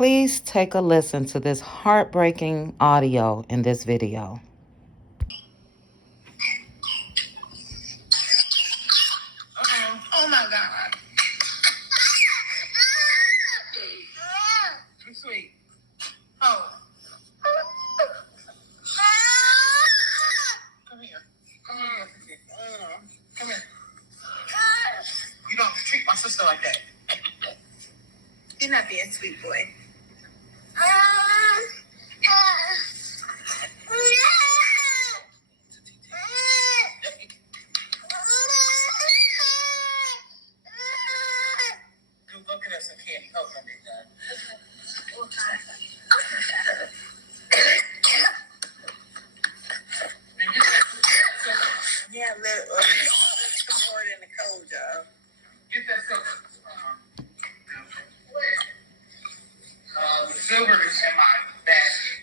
Please take a listen to this heartbreaking audio in this video. Oh my God. Too sweet. Oh. Come here. Come here. Come here. You don't treat my sister like that. You're not being sweet, boy. Go get us some candy. Oh, come here, Dad. Yeah, little support in the cold, y'all. Get that silver. The silver is in my basket.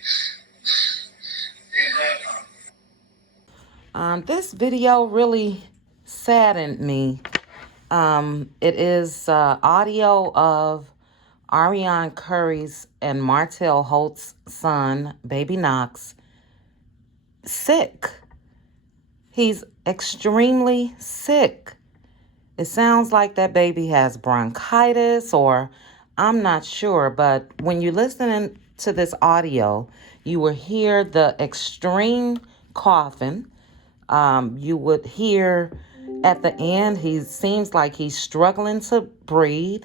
This video really saddened me. It is audio of Arionne Curry's and Martell Holt's son, baby Knox, sick. He's extremely sick. It sounds like that baby has bronchitis, or I'm not sure, but when you listen to this audio, you will hear the extreme coughing. You would hear at the end, he seems like he's struggling to breathe.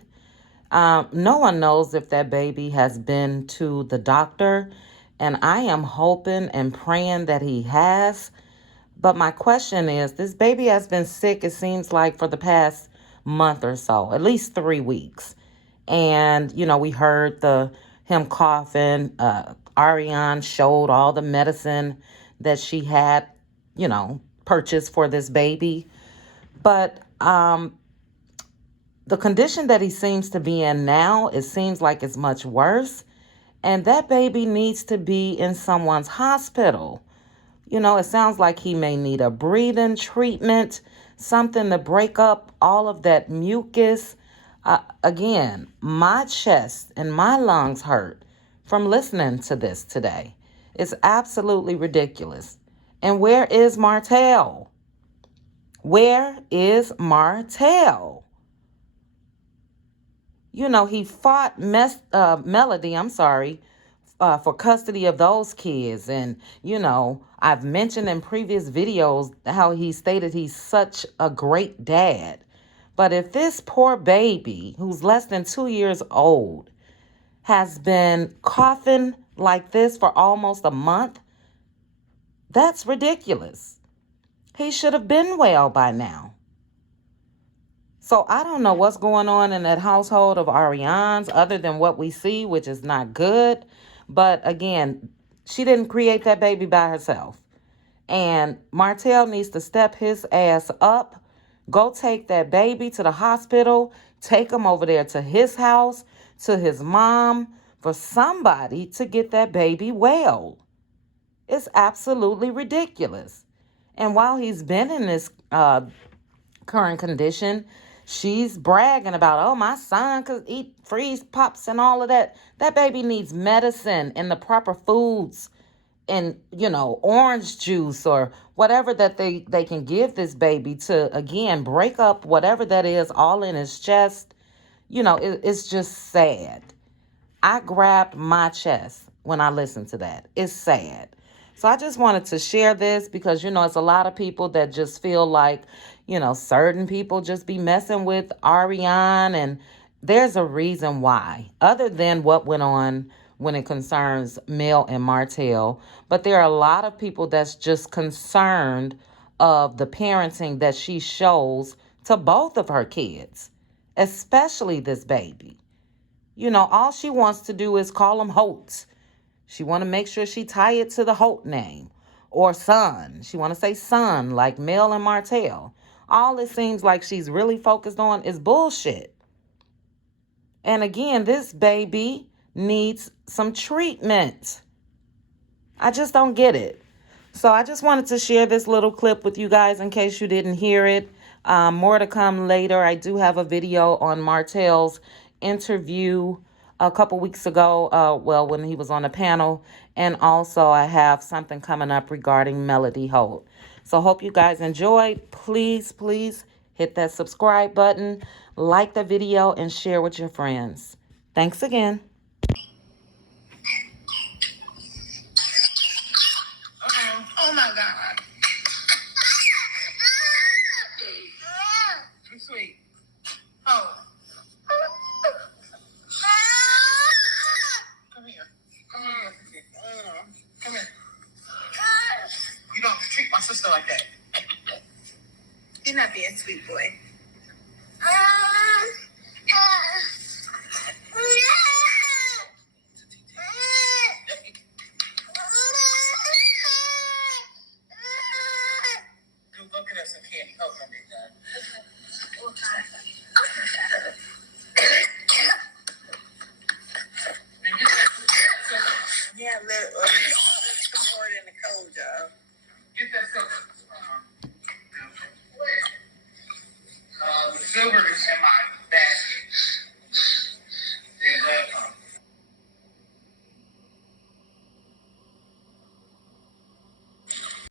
No one knows if that baby has been to the doctor, and I am hoping and praying that he has. But my question is, this baby has been sick, it seems like, for the past month or so, at least 3 weeks. And, we heard him coughing. Arionne showed all the medicine that she had, purchased for this baby. But the condition that he seems to be in now, it seems like it's much worse. And that baby needs to be in someone's hospital. It sounds like he may need a breathing treatment, something to break up all of that mucus. Again, my chest and my lungs hurt from listening to this today. It's absolutely ridiculous. And where is Martell? Where is Martell? He fought Melody, for custody of those kids. And, I've mentioned in previous videos how he stated he's such a great dad. But if this poor baby, who's less than 2 years old, has been coughing like this for almost a month, that's ridiculous. He should have been well by now. So I don't know what's going on in that household of Arionne's other than what we see, which is not good. But again, she didn't create that baby by herself. And Martell needs to step his ass up, go take that baby to the hospital, take him over there to his house, to his mom, for somebody to get that baby well. It's absolutely ridiculous. And while he's been in this current condition, she's bragging about, oh, my son could eat freeze pops and all of that. That baby needs medicine and the proper foods and, orange juice or whatever that they can give this baby to, again, break up whatever that is all in his chest. It's just sad. I grabbed my chest when I listened to that. It's sad. So I just wanted to share this because, it's a lot of people that just feel like, certain people just be messing with Arionne, and there's a reason why, other than what went on when it concerns Mel and Martell. But there are a lot of people that's just concerned of the parenting that she shows to both of her kids, especially this baby. All she wants to do is call them Holt. She want to make sure she tie it to the Holt name or son. She want to say son like Mel and Martell. All it seems like she's really focused on is bullshit. And again, this baby needs some treatment. I just don't get it. So I just wanted to share this little clip with you guys in case you didn't hear it. More to come later. I do have a video on Martell's interview a couple weeks ago, well, when he was on the panel. And also I have something coming up regarding Melody Holt. So hope you guys enjoyed. Please, please hit that subscribe button, like the video, and share with your friends. Thanks again. Oh my God. I'm sweet. Oh. Come here. Come here. Come here. You don't treat my sister like that. You're not being sweet, boy.